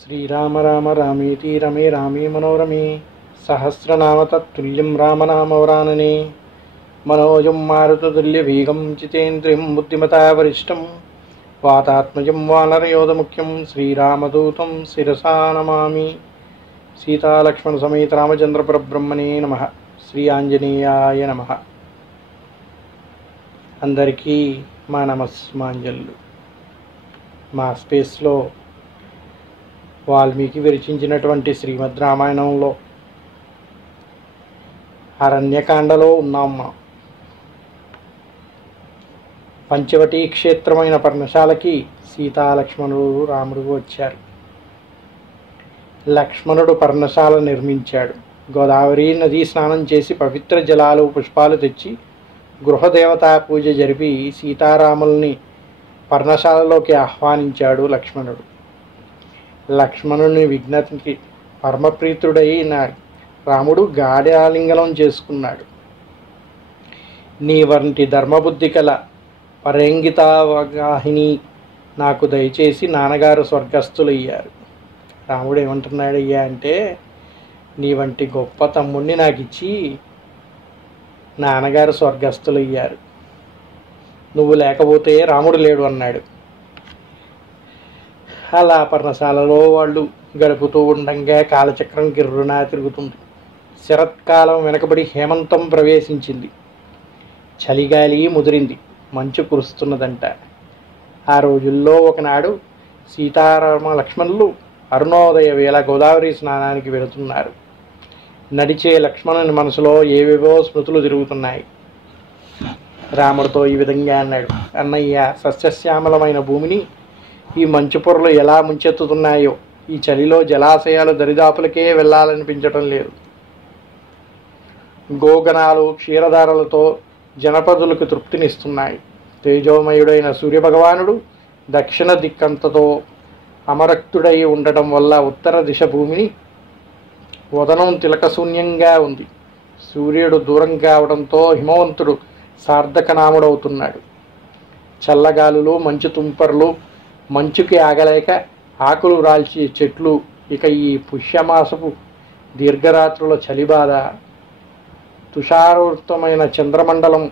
శ్రీరామ రామ రామేతి రమే రామే మనోరమే సహస్రనామ తత్తుల్యం రామనామవరాననే మనోజం మారుతతుల్యవేగం జితేంద్రియం బుద్ధిమతా వరిష్టం వాతాత్మజం వానరయోధముఖ్యం శ్రీరామదూతం శిరసా నమామి. సీతాలక్ష్మణ సమేత రామచంద్ర పరబ్రహ్మణే నమః. శ్రీ ఆంజనేయాయ నమః. అందరికీ మా నమస్మాంజలు. మా స్పేస్లో వాల్మీకి విరచించినటువంటి శ్రీమద్ రామాయణంలో అరణ్యకాండలో ఉన్నాం. మనం పంచవటీ క్షేత్రమైన పర్ణశాలకి సీతాలక్ష్మణుడు రాముడు వచ్చారు. లక్ష్మణుడు పర్ణశాల నిర్మించాడు. గోదావరి నదీ స్నానం చేసి పవిత్ర జలాలు పుష్పాలు తెచ్చి గృహదేవతా పూజ జరిపి సీతారాముల్ని పర్ణశాలలోకి ఆహ్వానించాడు లక్ష్మణుడు. లక్ష్మణుని విజ్ఞతకి పరమప్రీతుడైన రాముడు గాఢ ఆలింగనం చేసుకున్నాడు. నీ వంటి ధర్మబుద్ధి కల పరంగితావగాహిని నాకు దయచేసి నాన్నగారు స్వర్గస్థులయ్యారు. రాముడు ఏమంటున్నాడయ్యా అంటే, నీ వంటి గొప్ప తమ్ముణ్ణి నాకు ఇచ్చి నాన్నగారు స్వర్గస్థులయ్యారు, నువ్వు లేకపోతే రాముడు లేడు అన్నాడు. అలా పర్ణశాలలో వాళ్ళు గడుపుతూ ఉండగా కాలచక్రం గిర్రునా తిరుగుతుంది. శరత్కాలం వెనకబడి హేమంతం ప్రవేశించింది. చలిగాలి ముదిరింది. మంచు కురుస్తున్నదంట. ఆ రోజుల్లో ఒకనాడు సీతారామ లక్ష్మణులు అరుణోదయ వేళ గోదావరి స్నానానికి వెళుతున్నారు. నడిచే లక్ష్మణుని మనసులో ఏవేవో స్మృతులు తిరుగుతున్నాయి. రాముడితో ఈ విధంగా అన్నాడు: అన్నయ్య, సస్యశ్యామలమైన భూమిని ఈ మంచు పొరలు ఎలా ముంచెత్తుతున్నాయో, ఈ చలిలో జలాశయాలు దరిదాపులకే వెళ్ళాలనిపించటం లేదు. గోగణాలు క్షీరధారలతో జనపదులకు తృప్తినిస్తున్నాయి. తేజోమయుడైన సూర్యభగవానుడు దక్షిణ దిక్కంతతో అమరక్తుడై ఉండటం వల్ల ఉత్తర దిశ భూమిని వదనం తిలకశూన్యంగా ఉంది. సూర్యుడు దూరం కావడంతో హిమవంతుడు సార్థకనాముడవుతున్నాడు. చల్లగాలులు, మంచు తుంపర్లు, మంచుకి ఆగలేక ఆకులు రాల్చి చెట్లు, ఇక ఈ పుష్యమాసపు దీర్ఘరాత్రుల చలిబాధ, తుషారవృతమైన చంద్రమండలం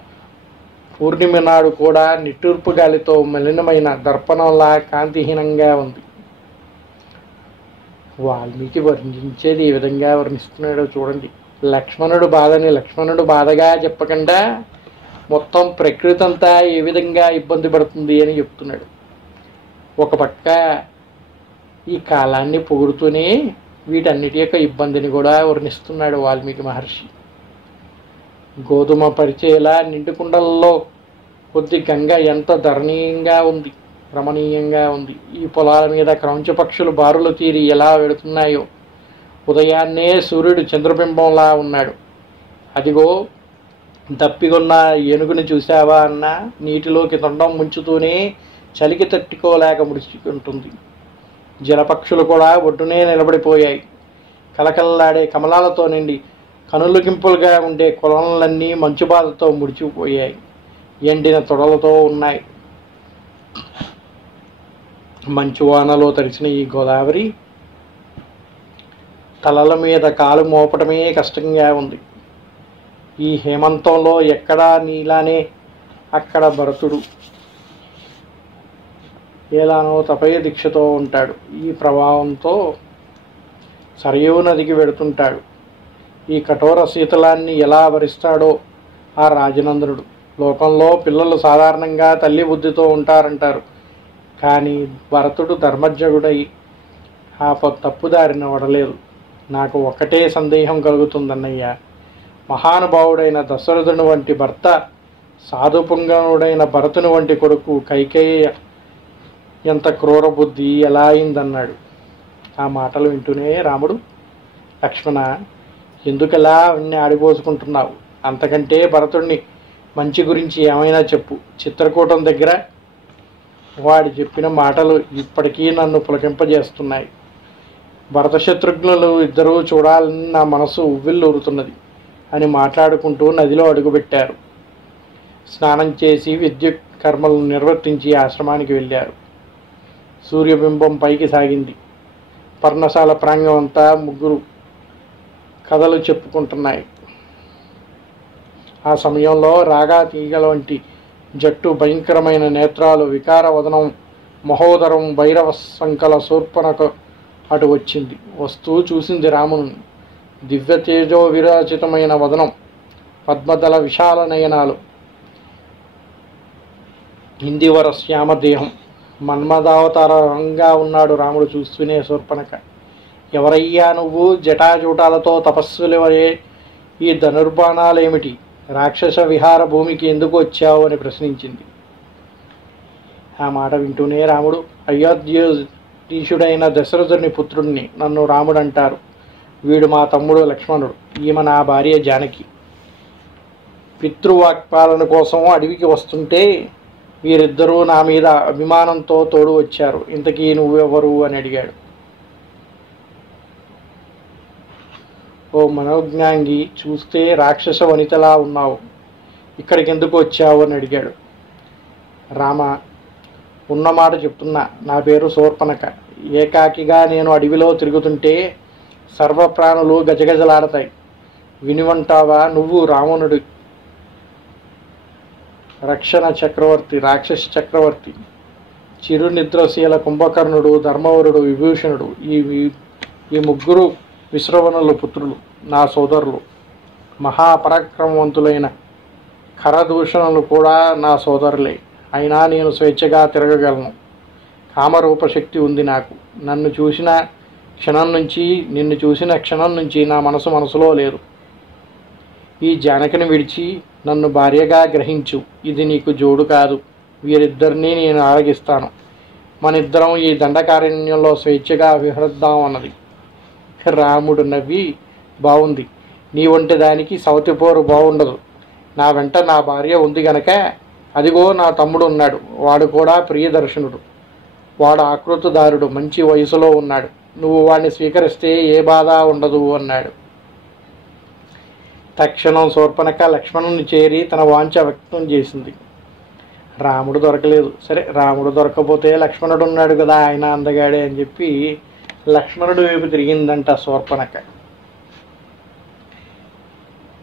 పూర్ణిమ నాడు కూడా నిట్టూర్పు గాలితో మలినమైన దర్పణంలా కాంతిహీనంగా ఉంది. వాల్మీకి వర్ణించేది ఏ విధంగా వర్ణిస్తున్నాడో చూడండి. లక్ష్మణుడు బాధని లక్ష్మణుడు బాధగా చెప్పకుండా మొత్తం ప్రకృతి అంతా ఏ విధంగా ఇబ్బంది పడుతుంది అని చెప్తున్నాడు. ఒక పక్క ఈ కాలాన్ని పొగుడుతూనే వీటన్నిటి యొక్క ఇబ్బందిని కూడా వర్ణిస్తున్నాడు వాల్మీకి మహర్షి. గోధుమ పరిచేలా నిండుకుండల్లో కొద్ది గంగ ఎంత ధరణీయంగా ఉంది, రమణీయంగా ఉంది. ఈ పొలాల మీద క్రౌంచ పక్షులు బారులు తీరి ఎలా వెడుతున్నాయో. ఉదయాన్నే సూర్యుడు చంద్రబింబంలా ఉన్నాడు. అదిగో దప్పిగొన్న ఏనుగుని చూసావా అన్న, నీటిలోకి తొండం ముంచుతూనే చలికి తట్టుకోలేక ముడుచుకుంటుంది. జలపక్షులు కూడా ఒడ్డునే నిలబడిపోయాయి. కలకల్లాడే కమలాలతో నిండి కనులు గింపులుగా ఉండే కొలనులన్నీ మంచుబాధతో ముడిచిపోయాయి. ఎండిన తొడలతో ఉన్నాయి. మంచు వానలో తడిసిన ఈ గోదావరి తలల మీద కాలు మోపటమే కష్టంగా ఉంది. ఈ హేమంతంలో ఎక్కడా నీలానే అక్కడ భరతుడు ఎలానో తపయ దీక్షతో ఉంటాడు. ఈ ప్రభావంతో సరయూ నదికి వెడుతుంటాడు. ఈ కఠోర శీతలాన్ని ఎలా భరిస్తాడో ఆ రాజనందనుడు. లోకంలో పిల్లలు సాధారణంగా తల్లి బుద్ధితో ఉంటారంటారు. కానీ భరతుడు ధర్మజ్ఞుడై ఆ తప్పుదారిన వడలేదు. నాకు ఒక్కటే సందేహం కలుగుతుందన్నయ్య. మహానుభావుడైన దశరథుని వంటి భర్త, సాధుపుంగనుడైన భరతుని వంటి కొడుకు కైకేయ ఎంత క్రూర బుద్ధి ఎలా అయిందన్నాడు. ఆ మాటలు వింటూనే రాముడు, లక్ష్మణ, ఎందుకలా అన్నీ ఆడిపోసుకుంటున్నావు? అంతకంటే భరతుడిని మంచి గురించి ఏమైనా చెప్పు. చిత్రకూటం దగ్గర వాడు చెప్పిన మాటలు ఇప్పటికీ నన్ను పులకింపజేస్తున్నాయి. భరత శత్రుఘ్నులు ఇద్దరూ చూడాలని నా మనసు ఉవ్విళ్ళూరుతున్నది అని మాట్లాడుకుంటూ నదిలో అడుగుపెట్టారు. స్నానం చేసి విద్యుత్ కర్మలను నిర్వర్తించి ఆశ్రమానికి వెళ్ళారు. సూర్యబింబం పైకి సాగింది. పర్ణశాల ప్రాంగణం అంతా ముగ్గురు కథలు చెప్పుకుంటున్నాయి. ఆ సమయంలో రాగా తీగల వంటి జట్టు, భయంకరమైన నేత్రాలు, వికార వదనం, మహోదరం, భైరవ సంకల శూర్పణకు అటు వచ్చింది. వస్తూ చూసింది రాముని. దివ్య తేజో విరాచితమైన వదనం, పద్మదళ విశాల నయనాలు, ఇందివర శ్యామదేహం. మన్మదావతారంగా ఉన్నాడు రాముడు. చూస్తూనే శూర్పణఖ, ఎవరయ్యా నువ్వు? జటాజూటాలతో తపస్సులవరే ఈ ధనుర్బాణాలేమిటి? రాక్షస విహార భూమికి ఎందుకు వచ్చావు అని ప్రశ్నించింది. ఆ మాట వింటూనే రాముడు, అయోధ్యాధీశుడైన దశరథుని పుత్రుడిని నన్ను రాముడు అంటారు. వీడు మా తమ్ముడు లక్ష్మణుడు, ఈమె నా భార్య జానకి. పితృవాక్పాలన కోసం అడవికి వస్తుంటే వీరిద్దరూ నా మీద అభిమానంతో తోడు వచ్చారు. ఇంతకీ నువ్వెవరు అని అడిగాడు. ఓ మనోజ్ఞాంగి, చూస్తే రాక్షస వనితలా ఉన్నావు, ఇక్కడికి ఎందుకు వచ్చావు అని అడిగాడు. రామ, ఉన్నమాట చెప్తున్నా, నా పేరు శూర్పణఖ. ఏకాకిగా నేను అడవిలో తిరుగుతుంటే సర్వప్రాణులు గజగజలాడతాయి. వినివంటావా? నువ్వు రావణుడు, రక్షణ చక్రవర్తి, రాక్షస చక్రవర్తి, చిరు నిద్రశీల కుంభకర్ణుడు, ధర్మవరుడు, విభూషణుడు, ఈ ముగ్గురు విశ్రవణుల పుత్రులు నా సోదరులు. మహాపరాక్రమవంతులైన ఖరదూషణులు కూడా నా సోదరులే. అయినా నేను స్వేచ్ఛగా తిరగగలను. కామరూపశక్తి ఉంది నాకు. నిన్ను చూసిన క్షణం నుంచి నా మనసులో లేదు. ఈ జానకిని విడిచి నన్ను భార్యగా గ్రహించు. ఇది నీకు జోడు కాదు. వీరిద్దరినీ నేను ఆరగిస్తాను. మనిద్దరం ఈ దండకారణ్యంలో స్వేచ్ఛగా విహరిద్దాం అన్నది. రాముడు నవ్వి, బాగుంది. నీ వంటి దానికి సవతిపోరు బాగుండదు. నా వెంట నా భార్య ఉంది గనక, అదిగో నా తమ్ముడు ఉన్నాడు. వాడు కూడా ప్రియదర్శనుడు. వాడు ఆకృతిదారుడు, మంచి వయసులో ఉన్నాడు. నువ్వు వాడిని స్వీకరిస్తే ఏ బాధ ఉండదు అన్నాడు. తక్షణం శూర్పణఖ లక్ష్మణుని చేరి తన వాంఛ వ్యక్తం చేసింది. రాముడు దొరకలేదు. సరే, రాముడు దొరకపోతే లక్ష్మణుడు ఉన్నాడు కదా, ఆయన అందగాడే అని చెప్పి లక్ష్మణుడు వైపు తిరిగిందంట శూర్పణఖ.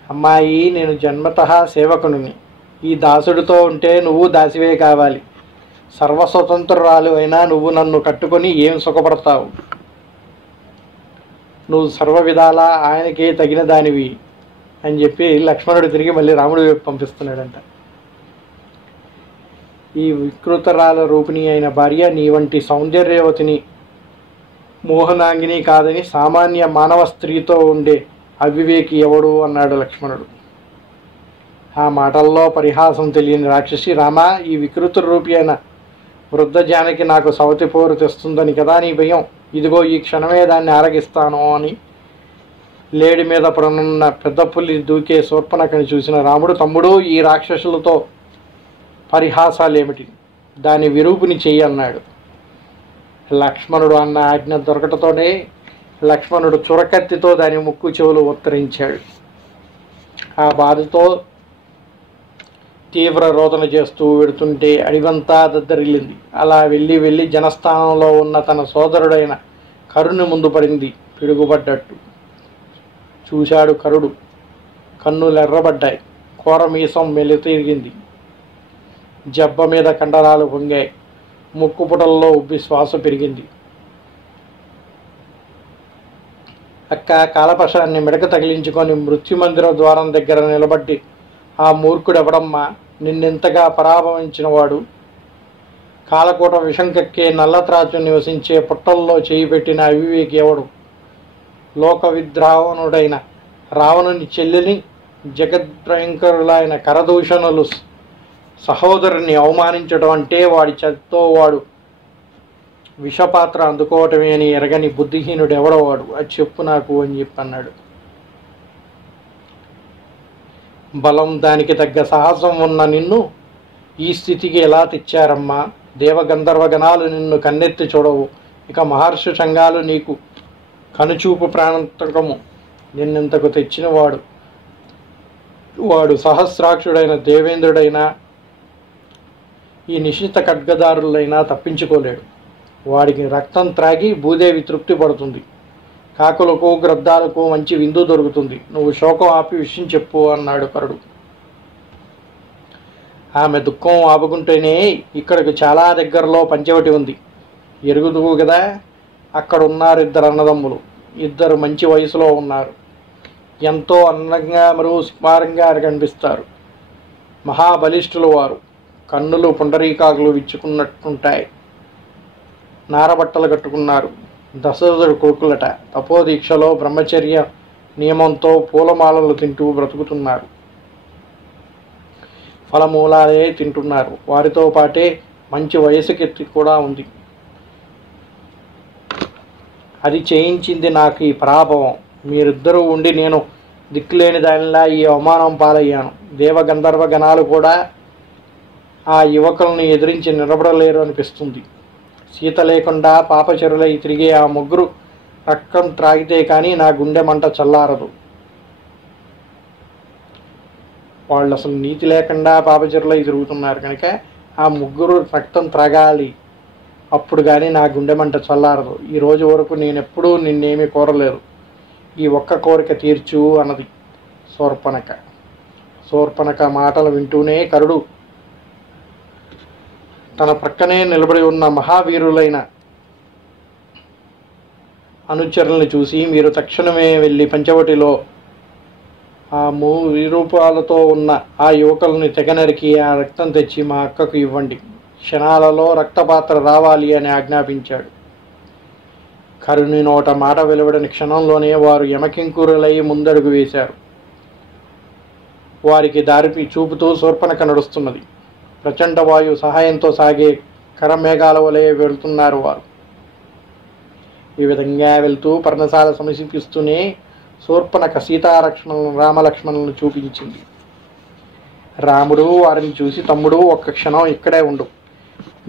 అమ్మాయి, నేను జన్మతః సేవకుని. ఈ దాసుడితో ఉంటే నువ్వు దాసివే కావాలి. సర్వస్వతంత్రురాలు అయినా నువ్వు నన్ను కట్టుకొని ఏం సుఖపడతావు? నువ్వు సర్వ విధాలా ఆయనకే తగిన దానివి అని చెప్పి లక్ష్మణుడు తిరిగి మళ్ళీ రాముడి వైపు పంపిస్తున్నాడంట. ఈ వికృతరాల రూపిణి అయిన భార్య నీ వంటి సౌందర్యవతిని, మోహనాంగిని కాదని సామాన్య మానవ స్త్రీతో ఉండే అవివేకి ఎవడు అన్నాడు లక్ష్మణుడు. ఆ మాటల్లో పరిహాసం తెలియని రాక్షసి, రామ, ఈ వికృత రూపి అయిన వృద్ధ జానకి నాకు సవతి పోరు తెస్తుందని కదా నీ భయం. ఇదిగో ఈ క్షణమే దాన్ని ఆరగిస్తాను అని లేడి మీద పడనున్న పెద్ద పులి దూకే శూర్పణఖని చూసిన రాముడు, తమ్ముడు, ఈ రాక్షసులతో పరిహాసాలేమిటి? దాని విరూపిని చెయ్యి అన్నాడు. లక్ష్మణుడు అన్న ఆజ్ఞ దొరకటతోనే లక్ష్మణుడు చురకత్తితో దాని ముక్కు చెవులు ఉత్తరించాడు. ఆ బాధతో తీవ్ర రోదన చేస్తూ వెడుతుంటే అడివంతా దద్దరిల్లింది. అలా వెళ్ళి జనస్థానంలో ఉన్న తన సోదరుడైన కరుని ముందు పడింది. పిడుగుపడ్డట్టు చూశాడు కరుడు. కన్నులెర్రబడ్డాయి. కోర మీసం మెలితిరిగింది. జబ్బ మీద కండరాలు పొంగాయి. ముక్కు పుటల్లో ఉబ్బి శ్వాస పెరిగింది. అక్క కాలపశాన్ని మెడక తగిలించుకొని మృత్యుమందిర ద్వారం దగ్గర నిలబడి, ఆ మూర్ఖుడెవడమ్మా? నిన్నెంతగా పరాభవించినవాడు? కాలకూట విషం కక్కే నల్లత్రాచు నివసించే పుట్టల్లో చేయి పెట్టిన అవివేకి ఎవడు? లోక విద్రావణుడైన రావణుని చెల్లెని, జగద్భయంకరులైన కరదూషణులు సహోదరుని అవమానించడం అంటే వాడి చేత్తో వాడు విషపాత్ర అందుకోవటమే అని ఎరగని బుద్ధిహీనుడు ఎవడవాడు? అది చెప్పు నాకు అని చెప్పి అన్నాడు. బలం, దానికి తగ్గ సాహసం ఉన్న నిన్ను ఈ స్థితికి ఎలా తెచ్చారమ్మా? దేవగంధర్వగణాలు నిన్ను కన్నెత్తి చూడవు. ఇక మహర్షి సంఘాలు నీకు కనుచూపు ప్రాణాంతకము. నిన్నెంతకు తెచ్చిన వాడు సహస్రాక్షుడైన దేవేంద్రుడైనా, ఈ నిశిత ఖడ్గదారులైనా తప్పించుకోలేడు. వాడికి రక్తం త్రాగి భూదేవి తృప్తి పడుతుంది. కాకులకు గ్రద్దాలకు మంచి విందు దొరుకుతుంది. నువ్వు శోకం ఆపి విషయం చెప్పు అన్నాడు కరుడు. ఆమె దుఃఖం ఆపుకుంటేనే ఇక్కడికి చాలా దగ్గరలో పంచవటి ఉంది, ఎరుగుదువు కదా. అక్కడ ఉన్నారు 2 అన్నదమ్ములు. 2 మంచి వయసులో ఉన్నారు. ఎంతో అందంగా మరియు సుమారంగా కనిపిస్తారు. మహాబలిష్ఠులు వారు. కన్నులు పుండరీకాకులు విచ్చుకున్నట్టుంటాయి. నారబట్టలు కట్టుకున్నారు. దశరథుడు కొడుకులట. తపోదీక్షలో బ్రహ్మచర్య నియమంతో పూలమాలలు తింటూ బ్రతుకుతున్నారు. ఫలమూలాలే తింటున్నారు. వారితో పాటే మంచి వయసుకెత్తి కూడా ఉంది. అది చేయించింది నాకు ఈ పరాభవం. మీరిద్దరూ ఉండి నేను దిక్కులేని దానిలా ఈ అవమానం పాలయ్యాను. దేవగంధర్వ గణాలు కూడా ఆ యువకులను ఎదిరించి నిలబడలేరు అనిపిస్తుంది. సీత లేకుండా పాపచరులై తిరిగే ఆ ముగ్గురు రక్తం త్రాగితే కానీ నా గుండె మంట చల్లారదు. వాళ్ళు అసలు నీతి లేకుండా పాపచరులై తిరుగుతున్నారు కనుక ఆ ముగ్గురు రక్తం త్రాగాలి. అప్పుడు కానీ నా గుండె మంట చల్లారదు. ఈ రోజు వరకు నేనెప్పుడూ నిన్నేమీ కోరలేదు. ఈ ఒక్క కోరిక తీర్చు అన్నది శూర్పణఖ. శూర్పణఖ మాటలు వింటూనే కరుడు తన ప్రక్కనే నిలబడి ఉన్న మహావీరులైన అనుచరుల్ని చూసి, మీరు తక్షణమే వెళ్ళి పంచవటిలో ఆ విరూపాలతో ఉన్న ఆ యువకులని తెగనరికి ఆ రక్తం తెచ్చి మా అక్కకు ఇవ్వండి. క్షణాలలో రక్తపాత్ర రావాలి అని ఆజ్ఞాపించాడు. కరుని నోట మాట వెలువడిన క్షణంలోనే వారు యమకింకురులై ముందడుగు వేశారు. వారికి దారి చూపుతూ శూర్పణఖ నడుస్తున్నది. ప్రచండ వాయు సహాయంతో సాగే కరమేఘాల వలె వెళుతున్నారు వారు. ఈ విధంగా వెళ్తూ పర్ణశాల సమీపిస్తూనే శూర్పణఖ సీతాలక్ష్మణులను రామలక్ష్మణులను చూపించింది. రాముడు వారిని చూసి, తమ్ముడు ఒక్క క్షణం ఇక్కడే ఉండు,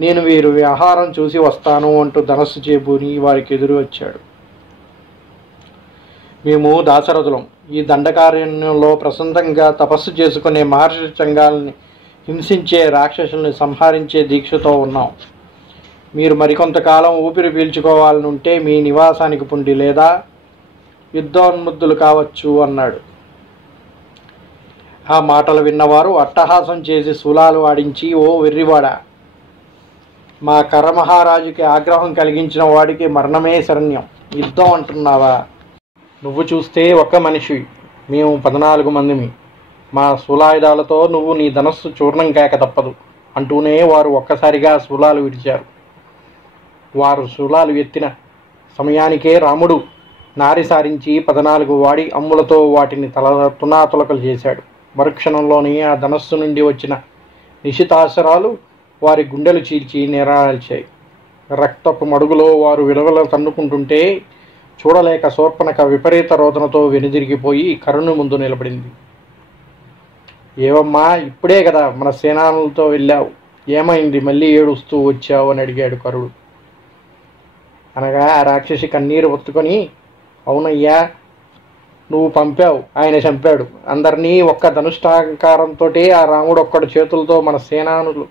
నేను వీరు వ్యవహారం చూసి వస్తాను అంటూ ధనస్సు చేబూని వారికి ఎదురు వచ్చాడు. మేము దాశరథులం. ఈ దండకారణ్యంలో ప్రశాంతంగా తపస్సు చేసుకునే మహర్షి చంగాల్ని హింసించే రాక్షసుల్ని సంహరించే దీక్షతో ఉన్నాం. మీరు మరికొంతకాలం ఊపిరి పీల్చుకోవాలని ఉంటే మీ నివాసానికి పుండి, లేదా యుద్ధోన్ముద్దులు కావచ్చు అన్నాడు. ఆ మాటలు విన్నవారు అట్టహాసం చేసి శూలాలు ఆడించి, ఓ వెర్రివాడా, మా కరమహారాజుకి ఆగ్రహం కలిగించిన వాడికి మరణమే శరణ్యం, యుద్ధం అంటున్నావా? నువ్వు చూస్తే ఒక్క మనిషి, మేము 14 మందిమి. మా శూలాయుధాలతో నువ్వు నీ ధనస్సు చూర్ణం కాక తప్పదు అంటూనే వారు ఒక్కసారిగా శూలాలు విడిచారు. వారు శూలాలు ఎత్తిన సమయానికే రాముడు నారి సారించి 14 వాడి అమ్ములతో వాటిని తునాతులకలు చేశాడు. మరుక్షణంలోనే ఆ ధనస్సు నుండి వచ్చిన నిశితాశరాలు వారి గుండెలు చీల్చి నేరాల్చాయి. రక్తపు మడుగులో వారు విలవల తన్నుకుంటుంటే చూడలేక శూర్పణఖ విపరీత రోదనతో వెనుదిరిగిపోయి కరుణు ముందు నిలబడింది. ఏవమ్మా, ఇప్పుడే కదా మన సేనానులతో వెళ్ళావు, ఏమైంది మళ్ళీ ఏడుస్తూ వచ్చావు అని అడిగాడు కరుడు. అనగా ఆ రాక్షసి కన్నీరు ఒత్తుకొని, అవునయ్యా, నువ్వు పంపావు, ఆయన చంపాడు. అందరినీ ఒక్క ధనుష్టాకారంతో ఆ రాముడు ఒక్కడి చేతులతో మన సేనానులు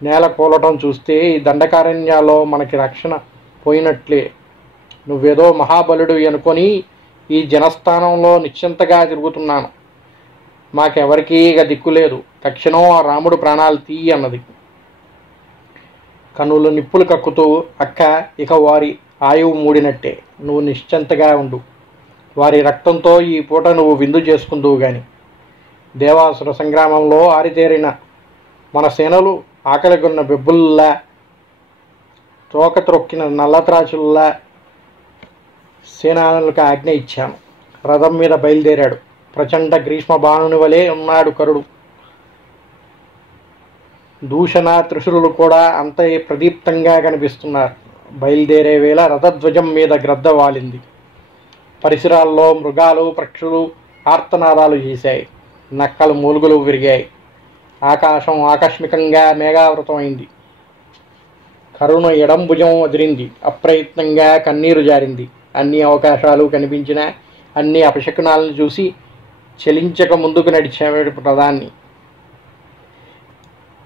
నేల కూలటం చూస్తే ఈ దండకారణ్యాల్లో మనకి రక్షణ పోయినట్లే. నువ్వేదో మహాబలుడు అనుకొని ఈ జనస్థానంలో నిశ్చింతగా తిరుగుతున్నాను. మాకెవరికీ ఇక దిక్కులేదు. తక్షణం ఆ రాముడు ప్రాణాలు తీయి అన్నది. కన్నులు నిప్పులు కక్కుతూ, అక్క, ఇక వారి ఆయువు మూడినట్టే, నువ్వు నిశ్చింతగా ఉండు. వారి రక్తంతో ఈ పూట నువ్వు విందు చేసుకుందువు గాని. దేవాసుర సంగ్రామంలో ఆరితేరిన మన సేనలు ఆకలిగొన్న బెబ్బుల్లా, తోక త్రొక్కిన నల్లత్రాచుల్లా సేనానులకు ఆజ్ఞ ఇచ్చాను. రథం మీద బయలుదేరాడు. ప్రచండ గ్రీష్మ బాణుని వలె ఉన్నాడు కరుడు. దూషణ త్రిశూరులు కూడా అంత ప్రదీప్తంగా కనిపిస్తున్నారు. బయలుదేరే వేళ రథధ్వజం మీద గ్రద్ద వాలింది. పరిసరాల్లో మృగాలు పక్షులు ఆర్తనాదాలు చేశాయి. నక్కలు మూలుగులు విరిగాయి. ఆకాశం ఆకస్మికంగా మేఘావృతమైంది. కరుణ ఎడం భుజం వదిలింది. అప్రయత్నంగా కన్నీరు జారింది. అన్ని అవకాశాలు కనిపించిన అన్ని అపశకునాలను చూసి చలించక ముందుకు నడిచాడు ప్రధాన్ని.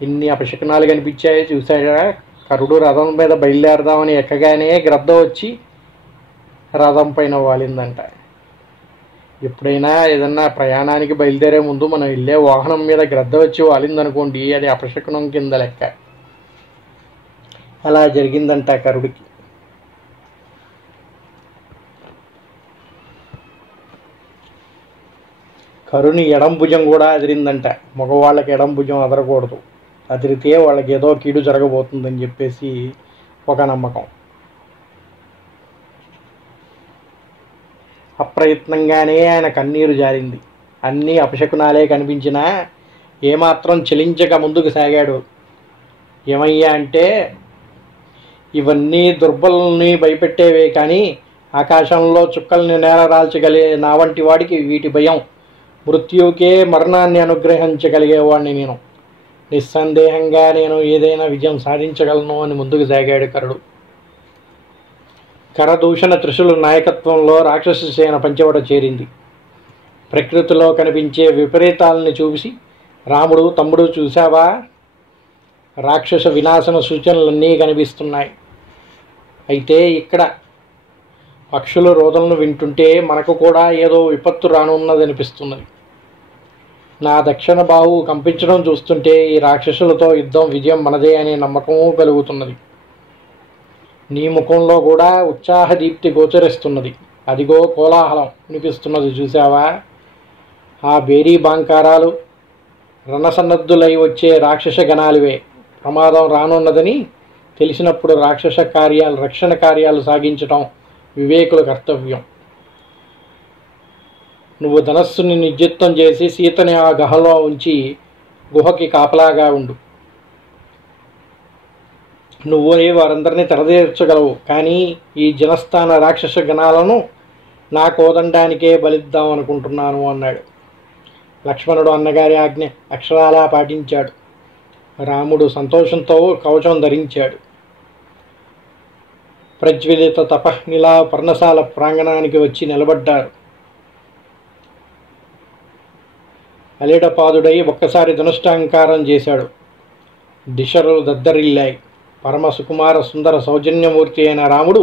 ఇన్ని అపశకునాలు కనిపించాయో చూశాడా కరుడు రథం మీద బయలుదేరదామని ఎక్కగానే గ్రద్ద వచ్చి రథం పైన వాలిందంట. ఎప్పుడైనా ఏదన్నా ప్రయాణానికి బయలుదేరే ముందు మనం వెళ్ళే వాహనం మీద గ్రద్ద వచ్చి వాలిందనుకోండి, అది అపశకునం కింద లెక్క. అలా జరిగిందంట కరుడికి. కరుని ఎడం భుజం కూడా అదిరిందంట. మగవాళ్ళకి ఎడం భుజం అదరకూడదు, అదిరితే వాళ్ళకి ఏదో కీడు జరగబోతుందని చెప్పేసి ఒక నమ్మకం. అప్రయత్నంగానే ఆయన కన్నీరు జారింది. అన్నీ అపశకునాలే కనిపించినా ఏమాత్రం చెలించక ముందుకు సాగాడు. ఏమయ్యా అంటే, ఇవన్నీ దుర్బలుల్ని భయపెట్టేవే కానీ ఆకాశంలో చుక్కల్ని నేల రాల్చగలిగే నా వంటి వాడికి వీటి భయం. మృత్యువుకే మరణాన్ని అనుగ్రహించగలిగేవాడిని నేను. నిస్సందేహంగా నేను ఏదైనా విజయం సాధించగలను అని ముందుకు సాగాడు కరుడు. కరదూషణ త్రిశూల నాయకత్వంలో రాక్షస సేన పంచవట చేరింది. ప్రకృతిలో కనిపించే విపరీతాలని చూసి రాముడు, తమ్ముడు చూశావా, రాక్షస వినాశన సూచనలన్నీ కనిపిస్తున్నాయి. అయితే ఇక్కడ పక్షుల రోదనలు వింటుంటే మనకు కూడా ఏదో విపత్తు రానున్నదనిపిస్తున్నది. నా దక్షిణ బాహు కంపించడం చూస్తుంటే ఈ రాక్షసులతో యుద్ధం విజయం మనదే అనే నమ్మకము కలుగుతున్నది. నీ ముఖంలో కూడా ఉత్సాహదీప్తి గోచరిస్తున్నది. అదిగో కోలాహలం వినిపిస్తున్నది చూసావా, ఆ బేరీ బాంకారాలు రణసన్నద్ధులై వచ్చే రాక్షస గణాలివే. ప్రమాదం రానున్నదని తెలిసినప్పుడు రక్షణ కార్యాలు సాగించటం వివేకుల కర్తవ్యం. నువ్వు ధనస్సుని నిర్జిత్తం చేసి సీతని ఆ గుహలో ఉంచి గుహకి కాపలాగా ఉండు. నువ్వే వారందరినీ తెరదీర్చగలవు, కానీ ఈ జనస్థాన రాక్షస గణాలను నా కోదండానికే బలిద్దాం అనుకుంటున్నాను అన్నాడు. లక్ష్మణుడు అన్నగారి ఆజ్ఞ అక్షరాలా పాటించాడు. రాముడు సంతోషంతో కవచం ధరించాడు. ప్రజ్వలిత తపఃనిలా పర్ణశాల ప్రాంగణానికి వచ్చి నిలబడ్డారు. అలీడపాదుడై ఒక్కసారి ధనుష్టాంకారం చేశాడు. దిశలు దద్దరిల్లాయి. పరమ సుకుమార సుందర సౌజన్యమూర్తి అయిన రాముడు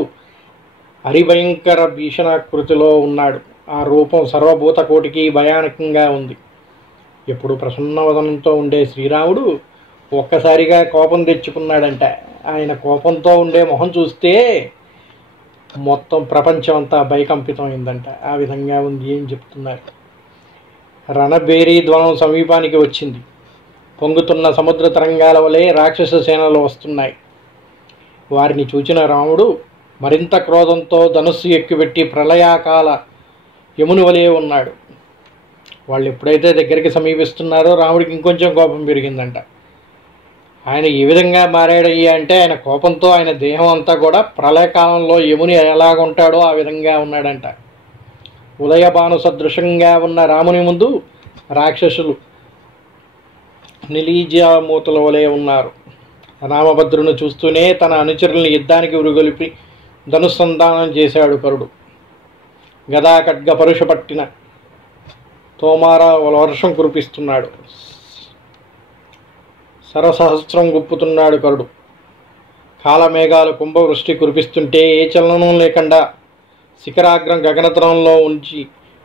హరిభయంకర భీషణాకృతిలో ఉన్నాడు. ఆ రూపం సర్వభూతకోటికి భయానకంగా ఉంది. ఎప్పుడు ప్రసన్నవదనంతో ఉండే శ్రీరాముడు ఒక్కసారిగా కోపం తెచ్చుకున్నాడంట. ఆయన కోపంతో ఉండే మొహం చూస్తే మొత్తం ప్రపంచం అంతా భయకంపితమైందంట. ఆ విధంగా ఉంది అని చెప్తున్నారు. రణబేరీ ధ్వనం సమీపానికి వచ్చింది. పొంగుతున్న సముద్ర తరంగాల వలె రాక్షస సేనలు వస్తున్నాయి. వారిని చూచిన రాముడు మరింత క్రోధంతో ధనుస్సు ఎక్కుపెట్టి ప్రళయాకాల యముని వలె ఉన్నాడు. వాళ్ళు ఎప్పుడైతే దగ్గరికి సమీపిస్తున్నారో రాముడికి ఇంకొంచెం కోపం పెరిగిందంట. ఆయన ఏ విధంగా మారాడయ్యా అంటే, ఆయన కోపంతో ఆయన దేహం అంతా కూడా ప్రళయకాలంలో యముని ఎలాగుంటాడో ఆ విధంగా ఉన్నాడంట. ఉదయభాను సదృశంగా ఉన్న రాముని ముందు రాక్షసులు నిలీజమూతల వలె ఉన్నారు. రామభద్రుని చూస్తూనే తన అనుచరుల్ని యుద్ధానికి ఉరుగొలిపి ధనుస్సంధానం చేశాడు కరుడు. గదా ఖడ్గ పరుష పట్టిన తోమార వర్షం కురిపిస్తున్నాడు. సరసహస్రం గుప్పుతున్నాడు కరుడు. కాలమేఘాలు కుంభవృష్టి కురిపిస్తుంటే ఏ చలనం లేకుండా శిఖరాగ్రం గగనతరంలో ఉంచి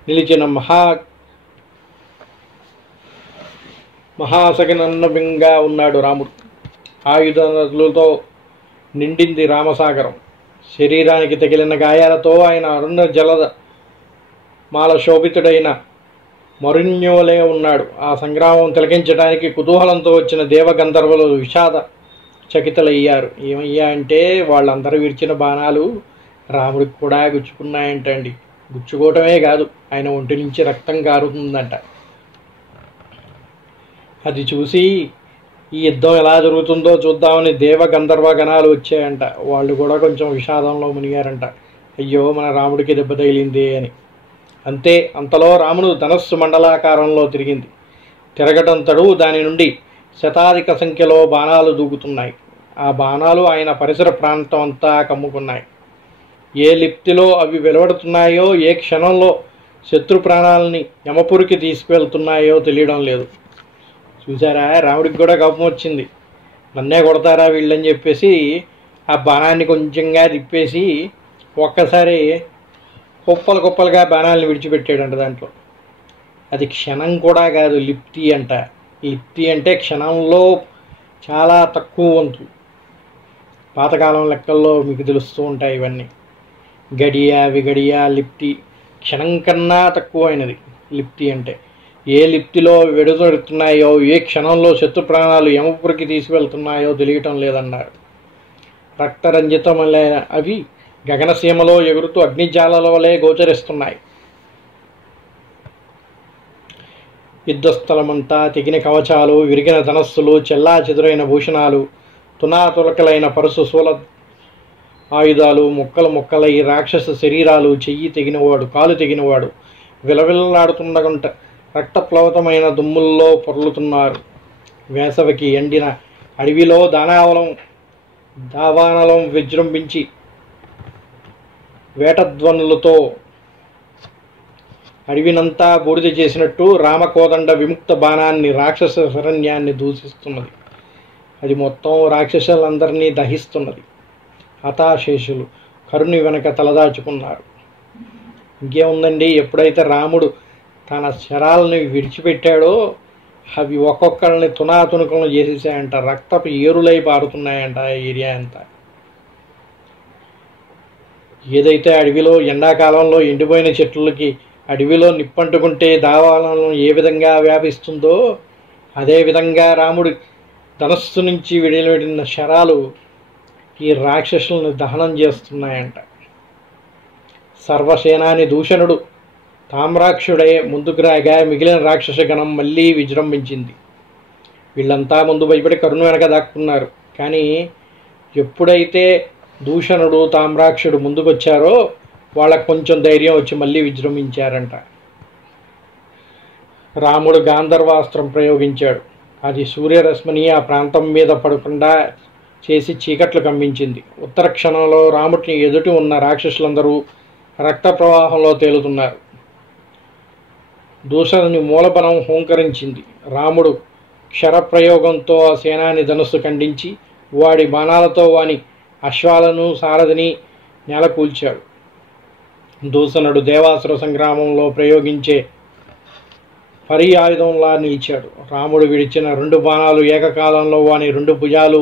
నిలిచిన మహాసగనన్నబింగా ఉన్నాడు రాముడు. ఆయుధాలతో నిండింది రామసాగరం. శరీరానికి తగిలిన గాయాలతో ఆయన అరుణ జలద మాల శోభితుడైన మరుణ్యోలే ఉన్నాడు. ఆ సంగ్రామం తిలకించడానికి కుతూహలంతో వచ్చిన దేవగంధర్వులు విషాద చకితులయ్యారు. ఏమయ్యా అంటే, వాళ్ళందరూ విడిచిన బాణాలు రాముడికి కూడా గుచ్చుకున్నాయంటండి. గుచ్చుకోవటమే కాదు, ఆయన ఒంటి నుంచి రక్తం కారుతుందంట. అది చూసి ఈ యుద్ధం ఎలా జరుగుతుందో చూద్దామని దేవగంధర్వ గణాలు వచ్చాయంట. వాళ్ళు కూడా కొంచెం విషాదంలో మునిగారంట. అయ్యో, మన రాముడికి దెబ్బ తగిలింది అని. అంతే, అంతలో రాముడు ధనస్సు మండలాకారంలో తిరిగింది. తిరగటం తడువు దాని నుండి శతాధిక సంఖ్యలో బాణాలు దూకుతున్నాయి. ఆ బాణాలు ఆయన పరిసర ప్రాంతం అంతా కమ్ముకున్నాయి. ఏ లిప్తిలో అవి వెలువడుతున్నాయో, ఏ క్షణంలో శత్రు ప్రాణాలని యమపురికి తీసుకువెళ్తున్నాయో తెలియడం లేదు. చూసారా, రాముడికి కూడా కోపం వచ్చింది. నన్నే కొడతారా వీళ్ళని చెప్పేసి ఆ బాణాన్ని కొంచెంగా తిప్పేసి ఒక్కసారి కుప్పలు కుప్పలుగా బాణాలను విడిచిపెట్టాడంట. దాంట్లో అది క్షణం కూడా కాదు, లిప్తి అంట. లిప్తి అంటే క్షణంలో చాలా తక్కువ వంతు. పాతకాలం లెక్కల్లో మీకు తెలుస్తూ ఉంటాయి ఇవన్నీ. గడియ, విగడియ, లిప్తి క్షణం కన్నా తక్కువైనది లిప్తి అంటే. ఏ లిప్తిలో వెడుతున్నాయో, ఏ క్షణంలో శత్రు ప్రాణాలు యమపురికి తీసుకువెళ్తున్నాయో తెలియటం లేదన్నారు. రక్తరంజితములైన అవి గగనసీమలో ఎగురుతూ అగ్నిజాలాల వలె గోచరిస్తున్నాయి. యుద్ధస్థలమంతా తెగిన కవచాలు, విరిగిన ధనస్సులు, చెల్లా చెదురైన భూషణాలు, తునాతులకలైన పరుసు శూల ఆయుధాలు, ముక్కలు ముక్కలై రాక్షస శరీరాలు, చెయ్యి తెగినవాడు, కాలు తెగినవాడు విలవిల్లాడుతుండగుంట రక్తప్లవతమైన దుమ్ముల్లో పొర్లుతున్నారు. వేసవికి ఎండిన అడవిలో దావానలం విజృంభించి వేటధ్వనులతో అడవినంతా బూడిద చేసినట్టు రామకోదండ విముక్త బాణాన్ని, రాక్షస శరణ్యాన్ని దూషిస్తున్నది. అది మొత్తం రాక్షసులందరినీ దహిస్తున్నది. హతాశేషులు కరుని వెనక తలదాచుకున్నారు. ఇంకేముందండి, ఎప్పుడైతే రాముడు తన శరాలని విడిచిపెట్టాడో అవి ఒక్కొక్కరిని తునాతునకలను చేసేసాయంట. రక్తపు ఏరులై పారుతున్నాయంట ఆ ఏరియా అంతా. ఏదైతే అడవిలో ఎండాకాలంలో ఎండిపోయిన చెట్లకి అడవిలో నిప్పంటుకుంటే దావాలను ఏ విధంగా వ్యాపిస్తుందో అదేవిధంగా రాముడు ధనస్సు నుంచి విడిన శరాలు ఈ రాక్షసులను దహనం చేస్తున్నాయంట. సర్వసేనాని దూషణుడు తామ్రాక్షుడే ముందుకు రాగా మిగిలిన రాక్షస గణం మళ్ళీ విజృంభించింది. వీళ్ళంతా ముందు భయపడి కరుణ వెనక దాక్కున్నారు. కానీ ఎప్పుడైతే దూషణుడు తామ్రాక్షుడు ముందుకొచ్చారో వాళ్ళకు కొంచెం ధైర్యం వచ్చి మళ్ళీ విజృంభించారంట. రాముడు గాంధర్వాస్త్రం ప్రయోగించాడు. అది సూర్యరశ్మిని ఆ ప్రాంతం మీద పడకుండా చేసి చీకట్లు కమ్మించింది. ఉత్తర క్షణంలో రాముడిని ఎదుటి ఉన్న రాక్షసులందరూ రక్త ప్రవాహంలో తేలుతున్నారు. దూషణుని మూలబలం హూంకరించింది. రాముడు క్షరప్రయోగంతో ఆ సేనాని ధనుస్సు ఖండించి వాడి బాణాలతో వాని అశ్వాలను సారథిని నేలకూల్చాడు. దూషణుడు దేవాసుర సంగ్రామంలో ప్రయోగించే ఆయుధంలా నిలిచాడు. రాముడు విడిచిన 2 బాణాలు ఏకకాలంలో వాని 2 భుజాలు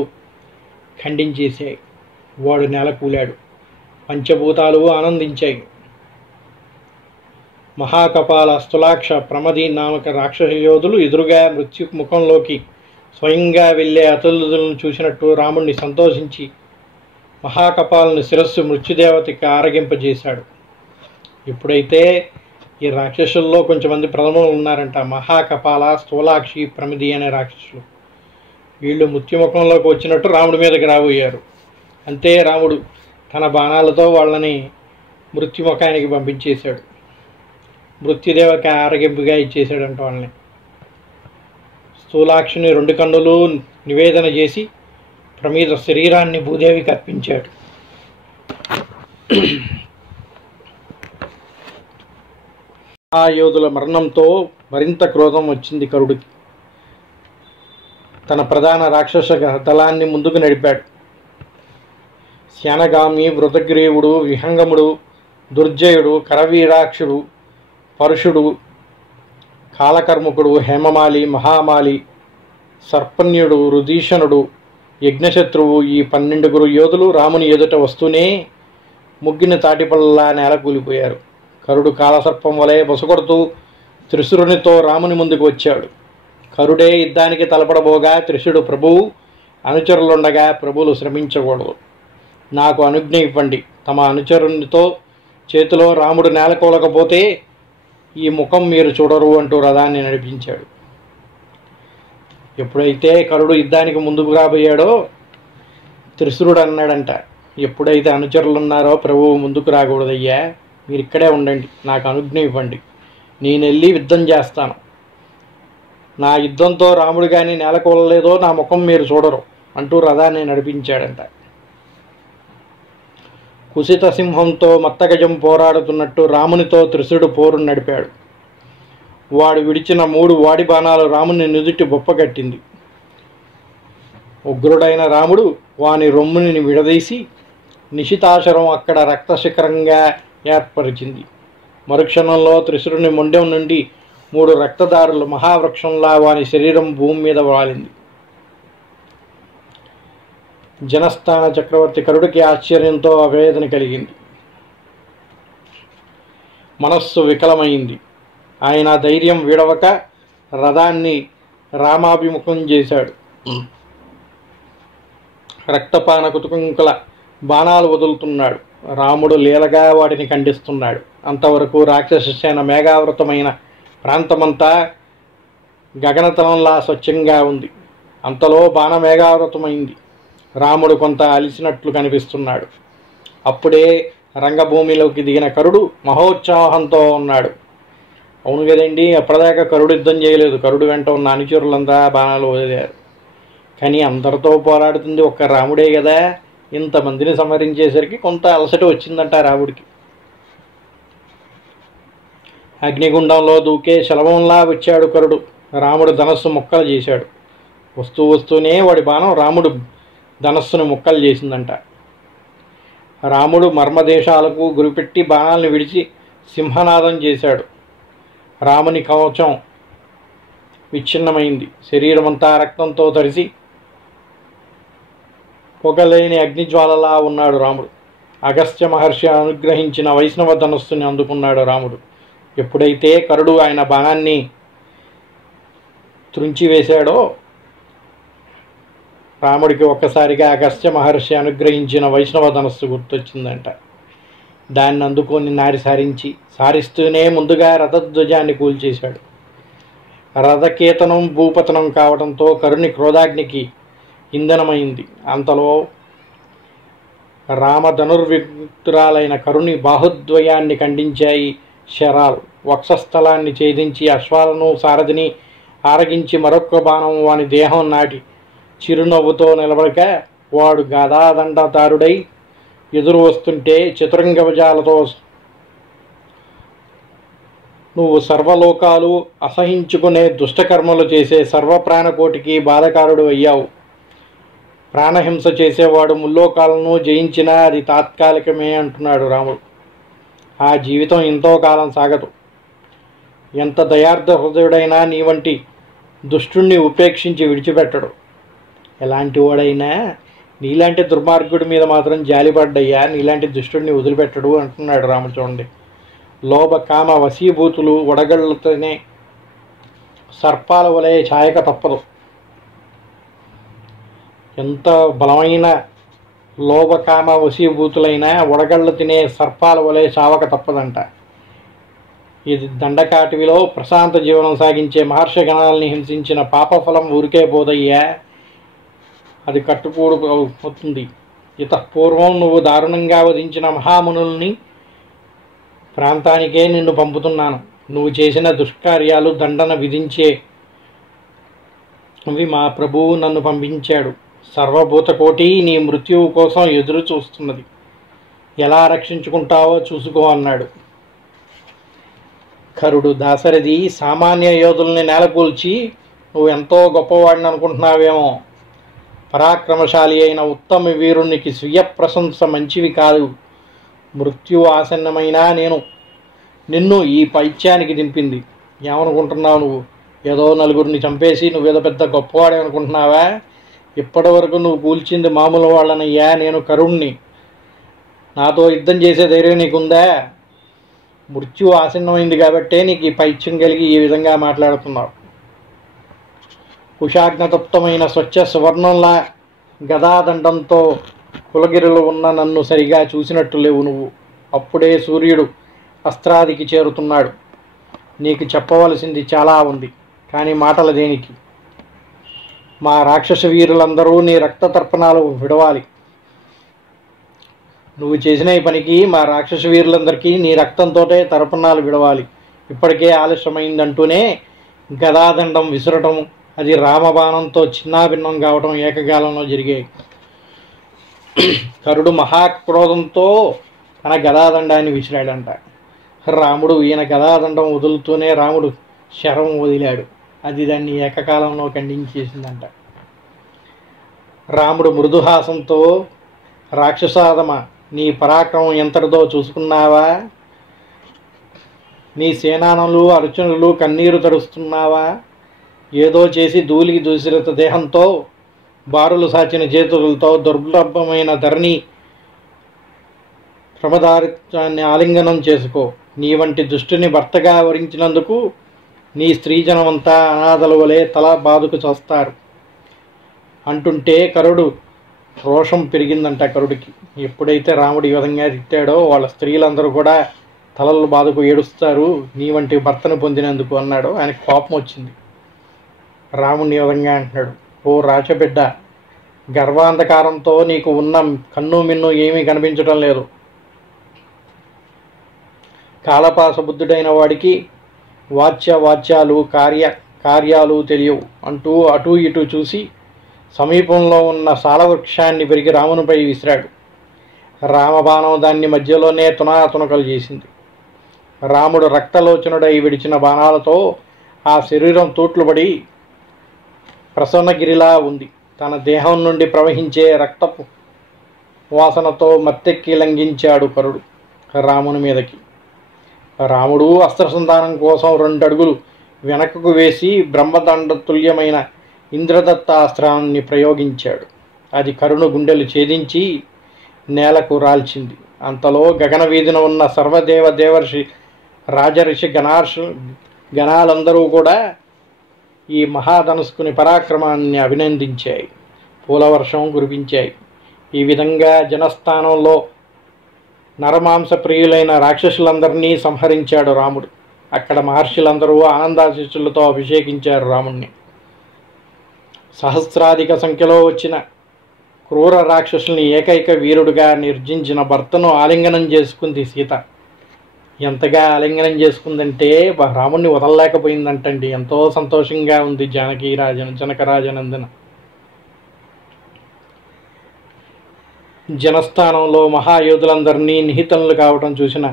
ఖండించేశాయి. వాడు నేలకూలాడు. పంచభూతాలు ఆనందించాయి. మహాకపాల, స్థులాక్ష, ప్రమది నామక రాక్షస యోధులు ఎదురుగా మృత్యు ముఖంలోకి స్వయంగా వెళ్ళే అతులను చూసినట్టు రాముడిని సంతోషించి మహాకపాలను శిరస్సు మృత్యుదేవతకి ఆరగింపజేశాడు. ఇప్పుడైతే ఈ రాక్షసుల్లో కొంచెమంది ప్రథములు ఉన్నారంట. మహాకపాల, స్థూలాక్షి, ప్రమిది అనే రాక్షసులు. వీళ్ళు మృత్యుముఖంలోకి వచ్చినట్టు రాముడి మీదకి రాబోయారు. అంతే రాముడు తన బాణాలతో వాళ్ళని మృత్యుముఖానికి పంపించేశాడు. మృత్యుదేవకి ఆరగింపుగా ఇచ్చేశాడంట వాళ్ళని. స్థూలాక్షిని 2 కన్నులు నివేదన చేసి ప్రమీద శరీరాన్ని భూదేవికి అర్పించాడు. ఆ యోధుల మరణంతో మరింత క్రోధం వచ్చింది కరుడికి. తన ప్రధాన రాక్షస దళాన్ని ముందుకు నడిపాడు. శ్యానగామి, వృతగ్రీవుడు, విహంగముడు, దుర్జయుడు, కరవీరాక్షుడు, పరుషుడు, కాలకర్ముకుడు, హేమమాలి, మహామాలి, సర్పన్యుడు, రుదీషణుడు, యజ్ఞశత్రువు ఈ 12 యోధులు రాముని ఎదుట వస్తూనే ముగ్గిన తాటిపళ్ళలా నేల కూలిపోయారు. కరుడు కాలసర్పం వలె బొసగొడుతూ త్రిశురునితో రాముని ముందుకు వచ్చాడు. కరుడే యుద్ధానికి తలపడబోగా త్రిశుడు, ప్రభువు అనుచరులుండగా ప్రభువులు శ్రమించకూడదు, నాకు అనుజ్ఞ ఇవ్వండి, తమ అనుచరునితో చేతిలో రాముడు నేల కూలకపోతే ఈ ముఖం మీరు చూడరు అంటూ రథాన్ని నడిపించాడు. ఎప్పుడైతే కరుడు యుద్ధానికి ముందుకు రాబోయాడో త్రిశురుడు అన్నాడంట, ఎప్పుడైతే అనుచరులున్నారో ప్రభువు ముందుకు రాకూడదయ్యా, మీరు ఇక్కడే ఉండండి, నాకు అనుజ్ఞ ఇవ్వండి, నేను వెళ్ళి యుద్ధం చేస్తాను. నా యుద్ధంతో రాముడు కానీ నేలకూలలేదో నా ముఖం మీరు చూడరు అంటూ రథాన్ని నడిపించాడంట. కుసిత సింహంతో మత్తగజం పోరాడుతున్నట్టు రామునితో త్రిశుడు పోరు నడిపాడు. వాడు విడిచిన 3 వాడి బాణాలు రాముని నుదుటి బొప్పగట్టింది. ఉగ్రుడైన రాముడు వాని రొమ్ముని విడదీసి నిశితాశరం అక్కడ రక్తశిఖరంగా ఏర్పరిచింది. మరుక్షణంలో త్రిశురుని మొండెం నుండి 3 రక్తదారులు మహావృక్షంలా వాని శరీరం భూమి మీద వాలింది. జనస్థాన చక్రవర్తి కరుడికి ఆశ్చర్యంతో ఆవేదన కలిగింది. మనస్సు వికలమైంది. ఆయన ధైర్యం వీడవక రథాన్ని రామాభిముఖం చేశాడు. రక్తపాన కుతుకుంకుల బాణాలు వదులుతున్నాడు. రాముడు లీలగా వాటిని ఖండిస్తున్నాడు. అంతవరకు రాక్షస సేన మేఘావృతమైన ప్రాంతమంతా గగనతలంలా స్వచ్ఛంగా ఉంది. అంతలో బాణమేఘావృతమైంది. రాముడు కొంత అలిసినట్లు కనిపిస్తున్నాడు. అప్పుడే రంగభూమిలోకి దిగిన కరుడు మహోత్సాహంతో ఉన్నాడు. అవును కదండి, అప్పటిదాకా కరుడు యుద్ధం చేయలేదు. కరుడు వెంట ఉన్న అనుచరులంతా బాణాలు వదిలారు. కానీ అందరితో పోరాడుతుంది ఒక్క రాముడే కదా. ఇంతమందిని సంహరించేసరికి కొంత అలసట వచ్చిందంట రాముడికి. అగ్నిగుండంలో దూకే శలభంలా వచ్చాడు కరుడు. రాముడు ధనస్సు ముక్కలు చేశాడు. వస్తూనే వాడి బాణం రాముడు ధనస్సును ముక్కలు చేసిందంట. రాముడు మర్మదేశాలకు గురిపెట్టి బాణాలను విడిచి సింహనాదం చేశాడు. రాముని కవచం విచ్ఛిన్నమైంది. శరీరమంతా రక్తంతో తడిసి పొగలేని అగ్నిజ్వాలలా ఉన్నాడు రాముడు. అగస్త్య మహర్షి అనుగ్రహించిన వైష్ణవ ధనస్సుని అందుకున్నాడు రాముడు. ఎప్పుడైతే కరుడు ఆయన బాణాన్ని త్రుంచివేశాడో రాముడికి ఒక్కసారిగా అగస్త్య మహర్షి అనుగ్రహించిన వైష్ణవ ధనస్సు గుర్తొచ్చిందంట. దాన్ని అందుకొని నారి సారిస్తూనే ముందుగా రథధ్వజాన్ని కూల్చేశాడు. రథకేతనం భూపతనం కావడంతో కరుని క్రోధాగ్నికి ఇంధనమైంది. అంతలో రామధనుర్విక్తురాలైన కరుని బాహుద్వయాన్ని ఖండించాయి శరాలు. వక్షస్థలాన్ని ఛేదించి అశ్వాలను సారథిని ఆరగించి మరొక్క బాణం వాని దేహం నాటి చిరునవ్వుతో నిలబడక వాడు గదాదండదారుడై ఎదురు వస్తుంటే చతురంగభుజాలతో నువ్వు సర్వలోకాలు అసహించుకునే దుష్టకర్మలు చేసే సర్వప్రాణకోటికి బాధకారుడు అయ్యావు. ప్రాణహింస చేసేవాడు ముల్లోకాలను జయించినా అది తాత్కాలికమే అంటున్నాడు రాముడు. ఆ జీవితం ఎంతో కాలం సాగదు. ఎంత దయార్థ హృదయుడైనా నీ వంటి దుష్టుణ్ణి ఉపేక్షించి విడిచిపెట్టడు. ఎలాంటి వాడైనా నీలాంటి దుర్మార్గుడి మీద మాత్రం జాలిపడ్డయ్యా, నీలాంటి దుష్టుడిని వదిలిపెట్టడు అంటున్నాడు రాముడు. చూడండి, లోభ కామ వశీభూతులు వడగళ్ళతోనే సర్పాల వలె ఛాయక తప్పదు. ఎంత బలమైన లోభకామ వశీభూతులైనా వడగళ్ళు తినే సర్పాల వలె చావక తప్పదంట. ఇది దండకాటవిలో ప్రశాంత జీవనం సాగించే మహర్షి గణాలని హింసించిన పాపఫలం ఊరికే పోదయ్యా, అది కట్టుకూడు అవుతుంది. పూర్వం నువ్వు దారుణంగా వధించిన మహామునుల్ని ప్రాంతానికే నిన్ను పంపుతున్నాను. నువ్వు చేసిన దుష్కార్యాలు దండన విధించే అవి మా ప్రభువు నన్ను పంపించాడు. సర్వభూతకోటి నీ మృత్యువు కోసం ఎదురు చూస్తున్నది. ఎలా రక్షించుకుంటావో చూసుకో అన్నాడు. కరుడు దాశరథి సామాన్య యోధుల్ని నేలకూల్చి నువ్వు ఎంతో గొప్పవాడిని అనుకుంటున్నావేమో. పరాక్రమశాలి అయిన ఉత్తమ వీరునికి స్వీయ ప్రశంస మంచివి కాదు. మృత్యు ఆసన్నమైనా నిన్ను ఈ పైత్యానికి దింపింది. ఏమనుకుంటున్నావు నువ్వు? ఏదో నలుగురిని చంపేసి నువ్వేదో పెద్ద గొప్పవాడే అనుకుంటున్నావా? ఇప్పటి వరకు నువ్వు కూల్చింది మామూలు వాళ్ళనయ్యా. నేను కరుణ్ణి. నాతో యుద్ధం చేసే ధైర్యం నీకుందా? మృత్యు ఆసన్నమైంది కాబట్టే నీకు ఈ పైత్యం కలిగి ఈ విధంగా మాట్లాడుతున్నావు. కుశాగ్నతప్తమైన స్వచ్ఛ సువర్ణంలా గదాదండంతో కులగిరిలో ఉన్న నన్ను సరిగా చూసినట్టు లేవు నువ్వు. అప్పుడే సూర్యుడు అస్త్రాదికి చేరుతున్నాడు. నీకు చెప్పవలసింది చాలా ఉంది, కానీ మాటలు దేనికి? మా రాక్షస వీరులందరూ నీ రక్త తర్పణాలు విడవాలి. నువ్వు చేసిన ఈ పనికి మా రాక్షస వీరులందరికీ నీ రక్తంతోటే తర్పణాలు విడవాలి. ఇప్పటికే ఆలస్యమైందంటూనే గదాదండం విసరటం, అది రామబాణంతో చిన్నాభిన్నం కావటం ఏకకాలంలో జరిగాయి. కరుడు మహాక్రోధంతో తన గదాదండాన్ని విసిరాడంట. రాముడు ఈయన గదాదండం వదులుతూనే రాముడు శరం వదిలాడు. అది దాన్ని ఏకకాలంలో ఖండించేసిందంట. రాముడు మృదుహాసంతో, రాక్షసాదమ, నీ పరాక్రమం ఎంతటిదో చూసుకున్నావా? నీ సేనానులు అర్జునులు కన్నీరు తడుస్తున్నావా? ఏదో చేసి ధూళికి దూసిరత దేహంతో, బారులు సాచిన చేతులతో దుర్లభమైన ధరణి ప్రమదారిత్వాన్ని ఆలింగనం చేసుకో. నీ వంటి దుష్టుని భర్తగా వరించినందుకు నీ స్త్రీజనమంతా అనాథల వలె తల బాదుకు చేస్తారు అంటుంటే కరుడు రోషం పెరిగిందంట. కరుడికి ఎప్పుడైతే రాముడు ఈ విధంగా తిట్టాడో వాళ్ళ స్త్రీలందరూ కూడా తలలు బాదుకు ఏడుస్తారు నీ వంటి భర్తను పొందినందుకు అన్నాడు. ఆయనకు కోపం వచ్చింది. రాముడిని ఈ విధంగా అంటున్నాడు, ఓ రాచబిడ్డ, గర్వాంధకారంతో నీకు ఉన్న కన్ను మిన్ను ఏమీ కనిపించడం లేదు. కాలపాస బుద్ధుడైన వాడికి వాచ్యాలు కార్యాలు తెలియవు అంటూ అటూ ఇటూ చూసి సమీపంలో ఉన్న సాలవృక్షాన్ని పెరిగి రామునిపై విసిరాడు. రామబాణం దాన్ని మధ్యలోనే తునాతునకలు చేసింది. రాముడు రక్తలోచనుడై విడిచిన బాణాలతో ఆ శరీరం తూట్లుపడి ప్రసన్నగిరిలా ఉంది. తన దేహం నుండి ప్రవహించే రక్తపు వాసనతో మత్తెక్కి లంఘించాడు కరుడు రాముని మీదకి. రాముడు అస్త్రసంధానం కోసం 2 అడుగులు వెనకకు వేసి బ్రహ్మదండతుల్యమైన ఇంద్రదత్తాస్త్రాన్ని ప్రయోగించాడు. అది కరుణ గుండెలు ఛేదించి నేలకు రాల్చింది. అంతలో గగన వీధిన ఉన్న సర్వదేవ దేవర్షి రాజర్షి గణాలందరూ కూడా ఈ మహాధనుస్కుని పరాక్రమాన్ని అభినందించాయి. పూలవర్షం కురిపించాయి. ఈ విధంగా జనస్థానంలో నరమాంస ప్రియులైన రాక్షసులందరినీ సంహరించాడు రాముడు. అక్కడ మహర్షులందరూ ఆనందాశిష్యులతో అభిషేకించారు రాముణ్ణి. సహస్రాధిక సంఖ్యలో వచ్చిన క్రూర రాక్షసుల్ని ఏకైక వీరుడుగా నిర్జించిన భర్తను ఆలింగనం చేసుకుంది సీత. ఎంతగా ఆలింగనం చేసుకుందంటే రాముణ్ణి వదలలేకపోయిందంటండి. ఎంతో సంతోషంగా ఉంది జనకరాజనందన. జనస్థానంలో మహాయోధులందరినీ నిహితనులు కావటం చూసిన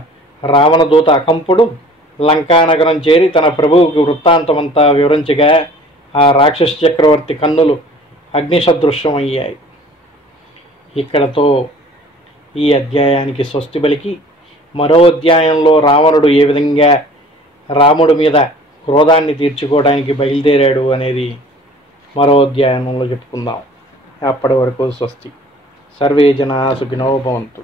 రావణదూత అకంపుడు లంకానగరం చేరి తన ప్రభువుకి వృత్తాంతమంతా వివరించగా ఆ రాక్షస చక్రవర్తి కన్నులు అగ్నిసదృశ్యమయ్యాయి. ఇక్కడతో ఈ అధ్యాయానికి స్వస్తి పలికి మరో అధ్యాయంలో రావణుడు ఏ విధంగా రాముడి మీద క్రోధాన్ని తీర్చుకోవడానికి బయలుదేరాడు అనేది మరో అధ్యాయంలో చెప్పుకుందాం. అప్పటి వరకు స్వస్తి. సర్వే జనా సుఖినో భవంతు.